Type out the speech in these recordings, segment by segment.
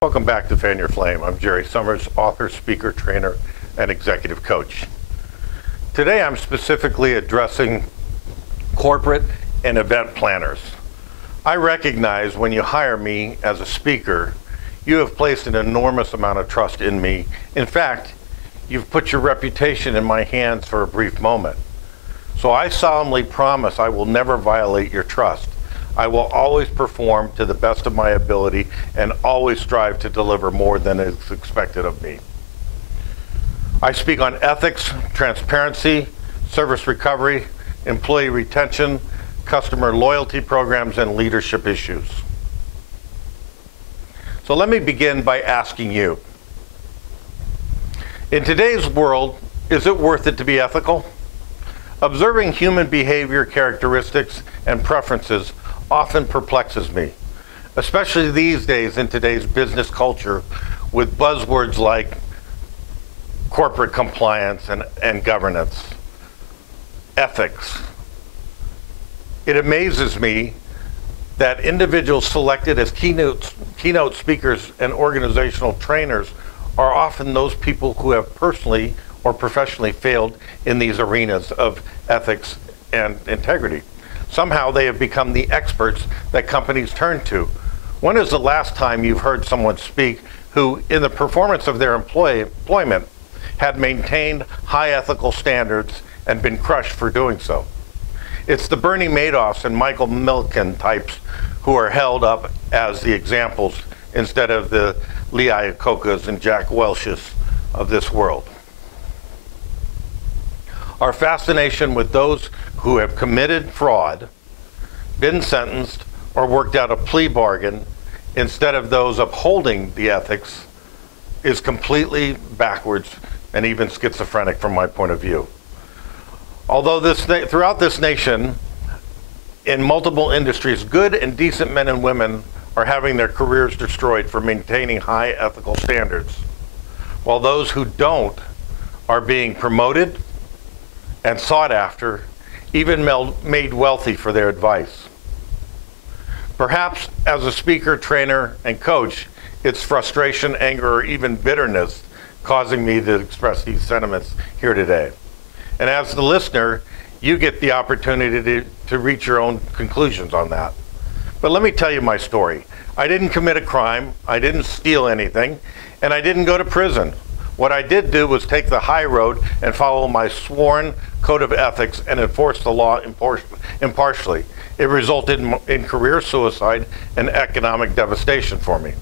Welcome back to Fan Your Flame. I'm Jerry Summers, author, speaker, trainer, and executive coach. Today I'm specifically addressing corporate and event planners. I recognize when you hire me as a speaker, you have placed an enormous amount of trust in me. In fact, you've put your reputation in my hands for a brief moment. So I solemnly promise I will never violate your trust. I will always perform to the best of my ability and always strive to deliver more than is expected of me. I speak on ethics, transparency, service recovery, employee retention, customer loyalty programs, and leadership issues. So let me begin by asking you, in today's world, is it worth it to be ethical? Observing human behavior characteristics and preferences often perplexes me, especially these days in today's business culture with buzzwords like corporate compliance and governance, ethics. It amazes me that individuals selected as keynote speakers and organizational trainers are often those people who have personally or professionally failed in these arenas of ethics and integrity. Somehow they have become the experts that companies turn to. When is the last time you've heard someone speak who, in the performance of their employment, had maintained high ethical standards and been crushed for doing so? It's the Bernie Madoffs and Michael Milken types who are held up as the examples instead of the Lee Iacocca's and Jack Welch's of this world. Our fascination with those who have committed fraud, been sentenced, or worked out a plea bargain instead of those upholding the ethics is completely backwards and even schizophrenic from my point of view. Although throughout this nation, in multiple industries, good and decent men and women are having their careers destroyed for maintaining high ethical standards, while those who don't are being promoted and sought after, even made wealthy for their advice. Perhaps as a speaker, trainer, and coach, it's frustration, anger, or even bitterness causing me to express these sentiments here today. And as the listener, you get the opportunity to reach your own conclusions on that. But let me tell you my story. I didn't commit a crime, I didn't steal anything, and I didn't go to prison. What I did do was take the high road and follow my sworn code of ethics and enforce the law impartially. It resulted in career suicide and economic devastation for me.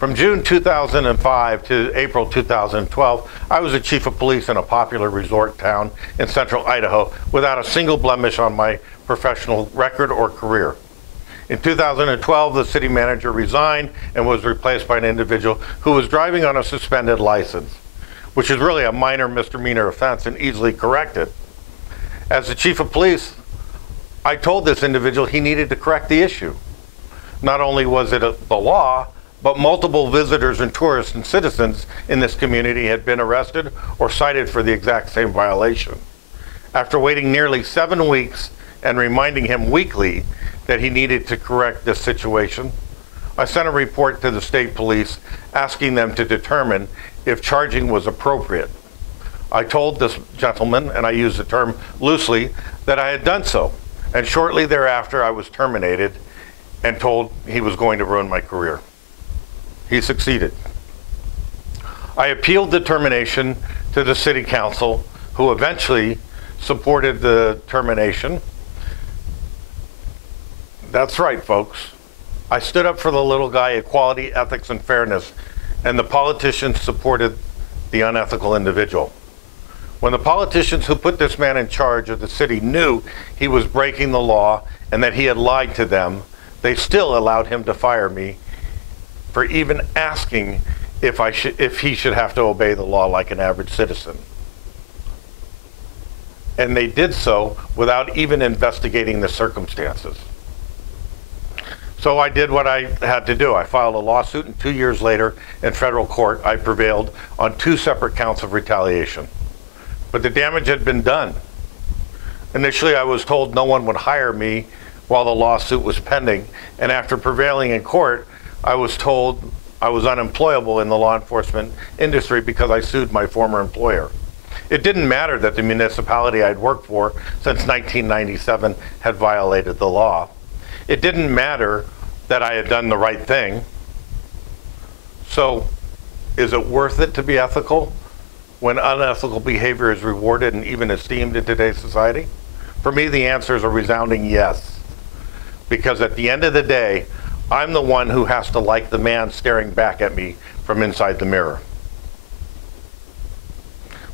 From June 2005 to April 2012, I was the chief of police in a popular resort town in central Idaho without a single blemish on my professional record or career. In 2012, the city manager resigned and was replaced by an individual who was driving on a suspended license, which is really a minor misdemeanor offense and easily corrected. As the chief of police, I told this individual he needed to correct the issue. Not only was it the law, but multiple visitors and tourists and citizens in this community had been arrested or cited for the exact same violation. After waiting nearly 7 weeks and reminding him weekly that he needed to correct this situation, I sent a report to the state police asking them to determine if charging was appropriate. I told this gentleman, and I use the term loosely, that I had done so. And shortly thereafter, I was terminated and told he was going to ruin my career. He succeeded. I appealed the termination to the city council, who eventually supported the termination. That's right, folks. I stood up for the little guy, equality, ethics, and fairness, and the politicians supported the unethical individual. When the politicians who put this man in charge of the city knew he was breaking the law and that he had lied to them, they still allowed him to fire me for even asking if he should have to obey the law like an average citizen. And they did so without even investigating the circumstances. So I did what I had to do. I filed a lawsuit, and 2 years later, in federal court, I prevailed on 2 separate counts of retaliation. But the damage had been done. Initially, I was told no one would hire me while the lawsuit was pending, and after prevailing in court, I was told I was unemployable in the law enforcement industry because I sued my former employer. It didn't matter that the municipality I'd worked for since 1997 had violated the law. It didn't matter that I had done the right thing. So, is it worth it to be ethical when unethical behavior is rewarded and even esteemed in today's society? For me, the answer is a resounding yes. Because at the end of the day, I'm the one who has to like the man staring back at me from inside the mirror.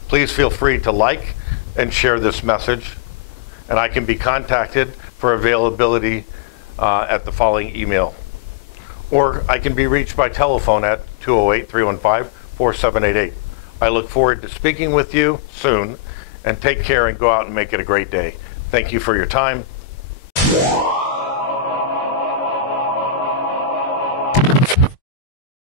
Please feel free to like and share this message, and I can be contacted for availability at the following email. Or I can be reached by telephone at 208-315-4788. I look forward to speaking with you soon, and take care and go out and make it a great day. Thank you for your time.